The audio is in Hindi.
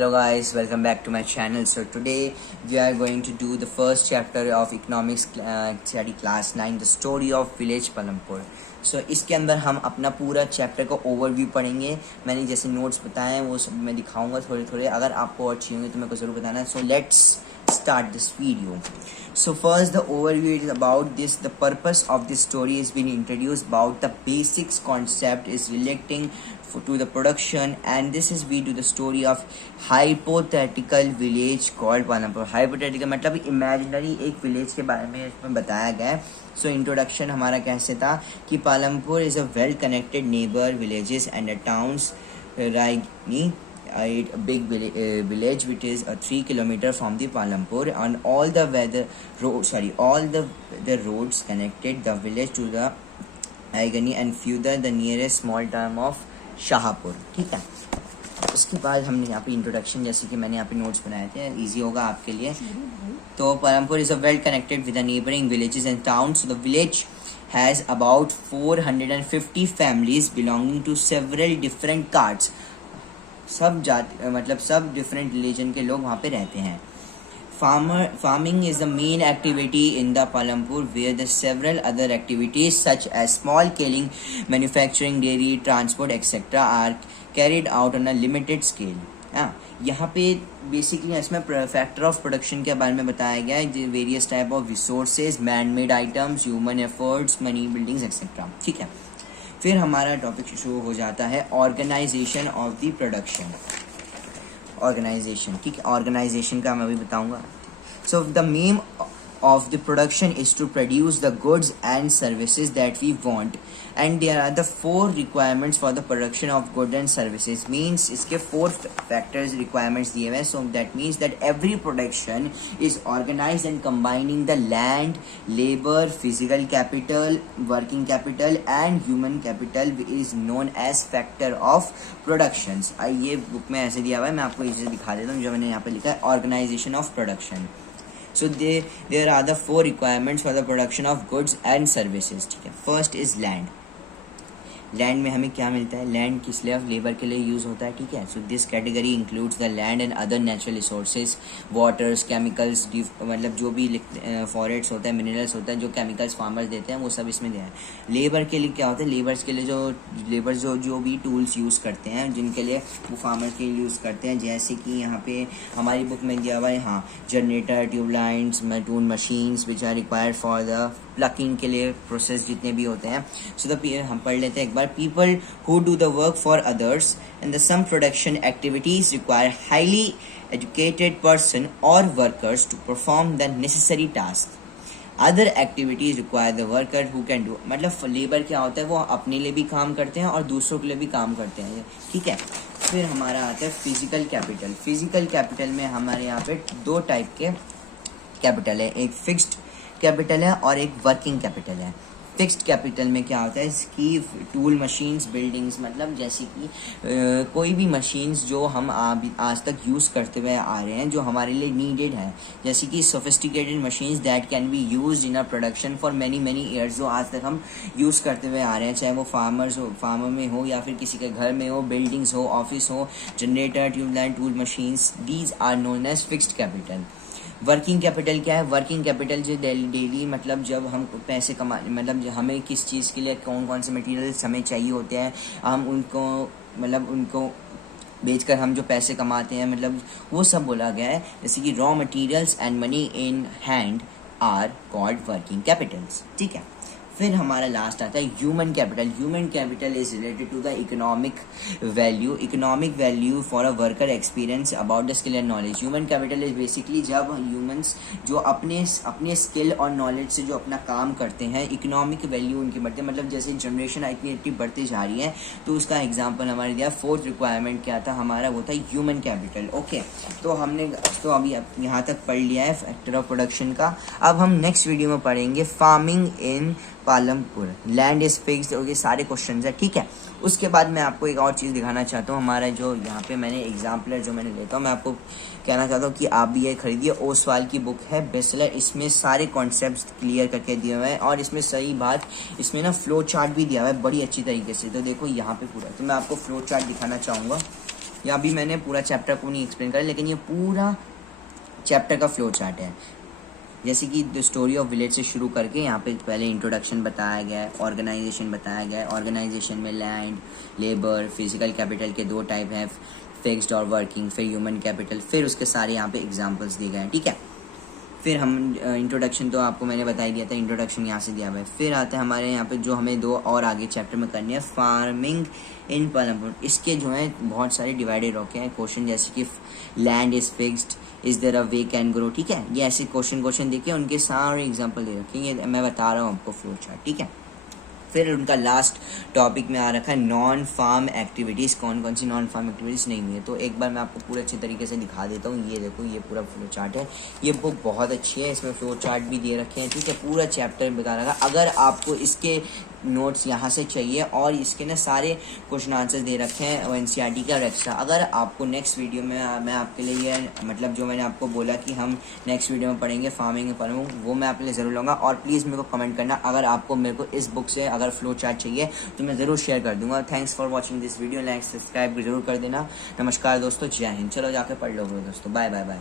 Hello guys, welcome back to my channel. So today we are going to do the first chapter of economics study class 9, the story of village Palampur. So इसके अंदर हम अपना पूरा चैप्टर का ओवरव्यू पढ़ेंगे. मैंने जैसे नोट्स बताए हैं वो सब मैं दिखाऊंगा थोड़े थोड़े. अगर आपको अच्छी होंगे तो मेरे को ज़रूर बताना. So let's start this video. So first the overview is about this. The purpose of this story is being introduced about the basics concept is relating to the production, and this is we do the story of hypothetical village called Palampur. Hypothetical मतलब imaginary एक village के बारे में इसमें बताया गया है. So introduction हमारा कैसे था कि Palampur is a well connected neighbor villages and towns. Raigni, a big village which is 3 kilometers from the Palampur, and all the roads connected the village to the Aigani and further the nearest small town of Shahpur. ठीक है. उसके बाद हमने यहाँ पे इंट्रोडक्शन जैसे कि मैंने यहाँ पे नोट्स बनाए थे, इजी होगा आपके लिए. तो Palampur is a well connected with the neighboring villages and towns. So the village has about 450 families belonging to several different castes. सब जाति मतलब सब डिफरेंट रिलीजन के लोग वहाँ पे रहते हैं. Farming is the main activity in the Palampur, where the several other activities such as small scaling, manufacturing, dairy, transport, etc. are carried out on a limited scale. यहाँ पे बेसिकली इसमें फैक्टर ऑफ प्रोडक्शन के बारे में बताया गया है. Various type of resources, man made items, human efforts, money buildings etcetera. ठीक है. फिर हमारा टॉपिक शुरू हो जाता है organisation of the production. Organisation, ठीक है. ऑर्गेनाइजेशन का मैं अभी बताऊंगा. So the main of the production is to produce the goods and services that we want, and there are the 4 requirements for the production of goods and services. Means इसके 4 factors requirements दिए हुए. So that means that every production is organized and combining the land, labor, physical capital, working capital and human capital is known as factor of productions. ये बुक में ऐसे दिया हुआ है, मैं आपको इसे दिखा देता हूँ जो मैंने यहाँ पे लिखा है, organization of production. So there are the 4 requirements for the production of goods and services. ठीक है. First is land. लैंड में हमें क्या मिलता है? लैंड किस लिए? लेबर के लिए यूज़ होता है. ठीक है. So this category includes the land and other natural resources, waters, chemicals, मतलब जो भी फॉरेस्ट होता है, मिनरल्स होता है, जो केमिकल्स फार्मर्स देते हैं वो सब इसमें दिया है. लेबर के लिए क्या होता है? लेबर्स के लिए जो भी टूल्स यूज़ करते हैं जिनके लिए वो फार्मर के लिए यूज़ करते हैं, जैसे कि यहाँ पे हमारी बुक में दिया हुआ है. हाँ, generator, tube lines, tool machines which are required for the plucking के लिए प्रोसेस जितने भी होते हैं. सो हम पढ़ लेते हैं एक बार. People who do the work for others and some production activities require highly educated person or workers to perform the necessary tasks. Other activities require the worker who can do. मतलब लेबर क्या होता है? वो अपने लिए भी काम करते हैं और दूसरों के लिए भी काम करते हैं. ठीक है. फिर हमारा आता है फिजिकल कैपिटल. फिजिकल कैपिटल में हमारे यहाँ पे 2 टाइप के कैपिटल है. एक फिक्स्ड कैपिटल है और एक वर्किंग कैपिटल है. फिक्स्ड कैपिटल में क्या होता है? इसकी टूल मशीन्स, बिल्डिंग्स, मतलब जैसे कि कोई भी मशीन्स जो हम आज तक यूज़ करते हुए आ रहे हैं जो हमारे लिए नीडेड है, जैसे कि sophisticated machines that can be used in a production for many years, जो आज तक हम यूज़ करते हुए आ रहे हैं, चाहे वो फार्मर में हो या फिर किसी के घर में हो, बिल्डिंग्स हो, ऑफिस हो, generator, tube line, tool machines, these are known as fixed capital. Working capital क्या है? वर्किंग कैपिटल जो डेली मतलब जब हम पैसे मतलब हमें किस चीज़ के लिए कौन से मटेरियल्स हमें चाहिए होते हैं, हम उनको बेचकर हम जो पैसे कमाते हैं, मतलब वो सब बोला गया है. जैसे कि raw materials and money in hand are called working capitals. ठीक है. फिर हमारा लास्ट आता है human capital. Human capital is related to the economic value for a worker experience about the skill and knowledge. Human capital is basically जब ह्यूमंस जो अपने स्किल और नॉलेज से जो अपना काम करते हैं, इकोनॉमिक वैल्यू उनकी बढ़ती है. मतलब जैसे जनरेशन इतनी बढ़ती जा रही है, तो उसका एग्जाम्पल हमारे दिया. 4th रिक्वायरमेंट क्या था हमारा? वो था ह्यूमन कैपिटल. ओके. तो हमने अभी यहाँ तक पढ़ लिया है फैक्टर ऑफ प्रोडक्शन का. अब हम नेक्स्ट वीडियो में पढ़ेंगे farming in Palampur. Land is fixed. और ये सारे क्वेश्चंस है. ठीक है. उसके बाद मैं आपको एक और चीज़ दिखाना चाहता हूँ. हमारा जो यहाँ पे मैंने एग्जाम्पलर जो मैंने लेता हूँ, मैं आपको कहना चाहता हूँ कि आप भी ये खरीदिए. ओसवाल की बुक है बेस्टसेलर. इसमें सारे कॉन्सेप्ट्स क्लियर करके दिए हुए हैं, और इसमें सही बात, इसमें ना फ्लो चार्ट भी दिया हुआ है बड़ी अच्छी तरीके से. तो देखो यहाँ पे पूरा, तो मैं आपको फ्लो चार्ट दिखाना चाहूँगा. या अभी मैंने पूरा चैप्टर को नहीं एक्सप्लेन करा, लेकिन ये पूरा चैप्टर का फ्लो चार्ट है। जैसे कि द स्टोरी ऑफ विलेज से शुरू करके यहाँ पे पहले इंट्रोडक्शन बताया गया है, ऑर्गेनाइजेशन बताया गया है। ऑर्गेनाइजेशन में लैंड, लेबर, फिजिकल कैपिटल के 2 टाइप हैं, फिक्स्ड और वर्किंग, फिर ह्यूमन कैपिटल, फिर उसके सारे यहाँ पे एग्जांपल्स दिए गए हैं, ठीक है। फिर हम इंट्रोडक्शन तो आपको मैंने बता ही दिया था, इंट्रोडक्शन यहाँ से दिया हुआ है। फिर आता है हमारे यहाँ पे जो हमें 2 और आगे चैप्टर में करनी है, फार्मिंग इन पालमपुर। इसके जो है बहुत सारे डिवाइडेड होके हैं क्वेश्चन, जैसे कि land is fixed, is there a way can grow, ठीक है। ये ऐसे क्वेश्चन देखिए, उनके सारे एग्जाम्पल दे रखे हैं, ये मैं बता रहा हूँ आपको फ्लो चार्ट, ठीक है। फिर उनका लास्ट टॉपिक में आ रखा है नॉन फार्म एक्टिविटीज़, कौन कौन सी नॉन फार्म एक्टिविटीज़ नहीं हुई है। तो एक बार मैं आपको पूरे अच्छे तरीके से दिखा देता हूँ। ये देखो, ये पूरा फ्लो चार्ट है। ये बुक बहुत अच्छी है, इसमें फ्लो चार्ट भी दे रखे हैं, ठीक है। पूरा चैप्टर बता रखा है। अगर आपको इसके नोट्स यहाँ से चाहिए और इसके ना सारे क्वेश्चन आंसर्स दे रखे हैं और एनसीईआरटी का और एक्स्ट्रा। अगर आपको नेक्स्ट वीडियो में मैं आपके लिए ये मतलब जो मैंने आपको बोला कि हम नेक्स्ट वीडियो में पढ़ेंगे फार्मिंग पढ़ूँ, वो मैं आपके लिए ज़रूर लूँगा। और प्लीज़ मेरे को कमेंट करना अगर आपको मेरे को इस बुक से अगर फ्लो चार्ट चाहिए तो मैं ज़रूर शेयर कर दूँगा। Thanks for watching this video, like subscribe ज़रूर कर देना। नमस्कार दोस्तों, जय हिंद। चलो जाकर पढ़ लो दोस्तों, बाय बाय बाय।